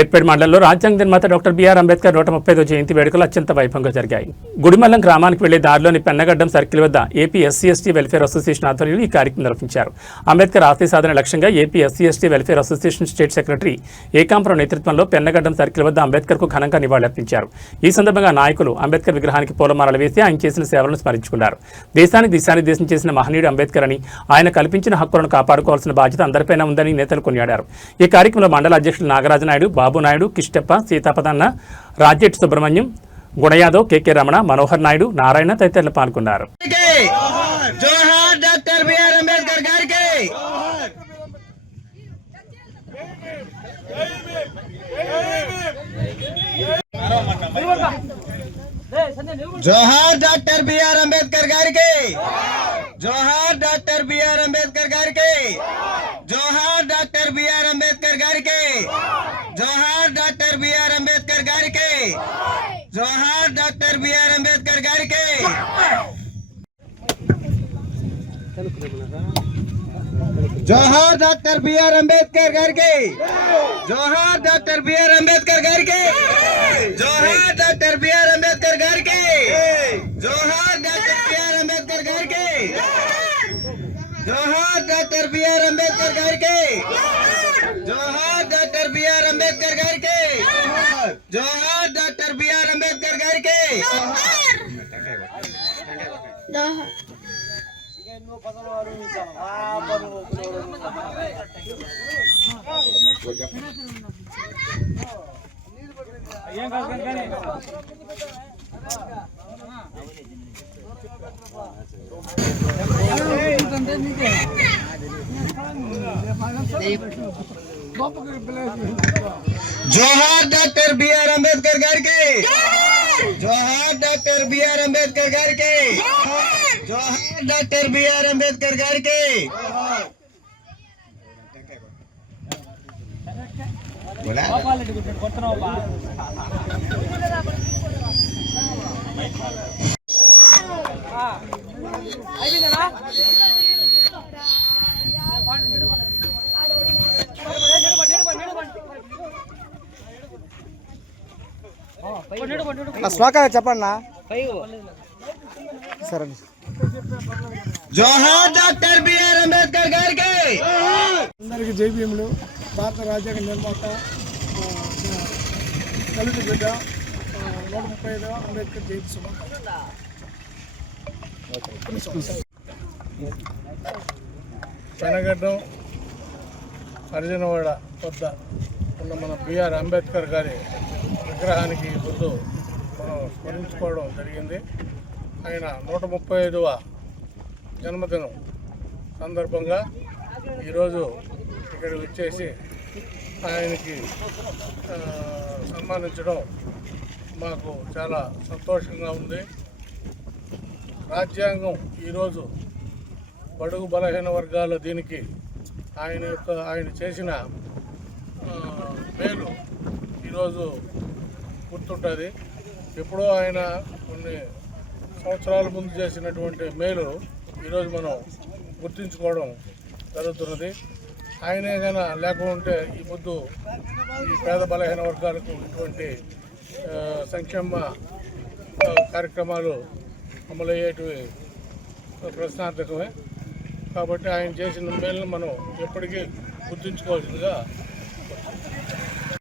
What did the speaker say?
ఏర్పేడ్ మండలంలో రాజ్యాంగ నిర్మాత డాక్టర్ బిఆర్ అంబేద్కర్ 135వ జయంతి వేడుకలు అత్యంత వైభవంగా జరిగాయి. గుడిమల్లం గ్రామానికి వెళ్లే దారిలోని పెన్నగడ్డం సర్కిల్ వద్ద ఏపీ ఎస్సీ/ఎస్టీ వెల్ఫేర్ అసోసియేషన్ ఆధ్వర్యంలో ఈ కార్యక్రమం నిర్వహించారు. అంబేద్కర్ ఆశయ సాధన లక్ష్యంగా AP ఎస్సీ/ఎస్టీ welfare association state secretary Ekambaram నేతృత్వంలో పెన్నగడ్డం సర్కిల్ వద్ద అంబేద్కర్కు ఘనంగా నివాళులర్పించారు. ఈ సందర్భంగా నాయకులు అంబేద్కర్ విగ్రహానికి పూలమాలలు వేసి ఆయన చేసిన సేవలను స్మరించుకున్నారు. దేశానికి దిశానిర్దేశం చేసిన మహనీయుడు అంబేద్కర్ అని, ఆయన కల్పించిన హక్కులను కాపాడుకోవాల్సిన బాధ్యత అందరిపైన ఉందని నేతలు కొనియాడారు. ఈ కార్యక్రమంలో మండల అధ్యక్షులు నాగరాజు నాయుడు, బాబు నాయుడు, కిష్టప్ప, సీతాపదన్న, రాజెట్ సుబ్రహ్మణ్యం, గుణయాదవ్, కేకే రమణ, మనోహర్ నాయుడు, నారాయణ తదితరులు పాల్గొన్నారు. జోహార్ డాక్టర్ బిఆర్ అంబేద్కర్ గారికి, జోహార్ డాక్టర్ బిఆర్ అంబేద్కర్ గారికి, జోహార్ డాక్టర్ బిఆర్ అంబేద్కర్ గారికి, జోహార్ డాక్టర్ బిఆర్ అంబేద్కర్ గారికి, జోహార్ డాక్టర్ బిఆర్ అంబేద్కర్ గారికి. జోహార్ డాక్టర్ బిఆర్ అంబేద్కర్ గారికి, జోహార్ డాక్టర్ బిఆర్ అంబేద్కర్ గారికి, జోహార్ డాక్టర్ బిఆర్ అంబేద్కర్ గారికి, జోహార్ డాక్టర్ బిఆర్ అంబేద్కర్ గారికి, జోహార్ డాక్టర్ బిఆర్ అంబేద్కర్ గారికి, జోహార్ డాక్టర్ బిఆర్ అంబేద్కర్ గారికి, జోహార్ డాక్టర్ బిఆర్ అంబేద్కర్ గారికి. జోహార్ డాక్టర్ బిఆర్ అంబేద్కర్ గారికి, జోహార్ డాక్టర్ బిఆర్ అంబేద్కర్ గారికి, జోహార్ డాక్టర్ బిఆర్ అంబేద్కర్ గారికి. శ్లోకాలు చెప్పండి సరే. జోహార్ డాక్టర్ బిఆర్ అంబేద్కర్ గారికి. అందరికీ జైభీములు. భారత రాజ్యాంగ నిర్మాత దళిత బిడ్డ 135వ అంబేద్కర్ జయంతి శుభాకాంక్షలు. పెనగడ్డం హరిజనవాడ వద్ద ఉన్న మన బిఆర్ అంబేద్కర్ గారి విగ్రహానికి ముందు మనం స్మరించుకోవడం జరిగింది. ఆయన 135వ జన్మదినం సందర్భంగా ఈరోజు ఇక్కడ వచ్చేసి ఆయనకి సన్మానించడం మాకు చాలా సంతోషంగా ఉంది. రాజ్యాంగం ఈరోజు బడుగు బలహీన వర్గాల దీనికి ఆయన చేసిన మేలు ఈరోజు గుర్తుంటుంది. ఎప్పుడో ఆయన కొన్ని సంవత్సరాల ముందు చేసినటువంటి మేలు ఈరోజు మనం గుర్తించుకోవడం జరుగుతున్నది. ఆయనే కన్నా లేకుంటే ఈ పొద్దు ఈ పేద బలహీన వర్గాలకు ఇటువంటి సంక్షేమ కార్యక్రమాలు అమలయ్యేటివి ప్రశ్నార్థకమే. కాబట్టి ఆయన చేసిన మేలును మనం ఎప్పటికీ గుర్తుంచుకోవాల్సిందిగా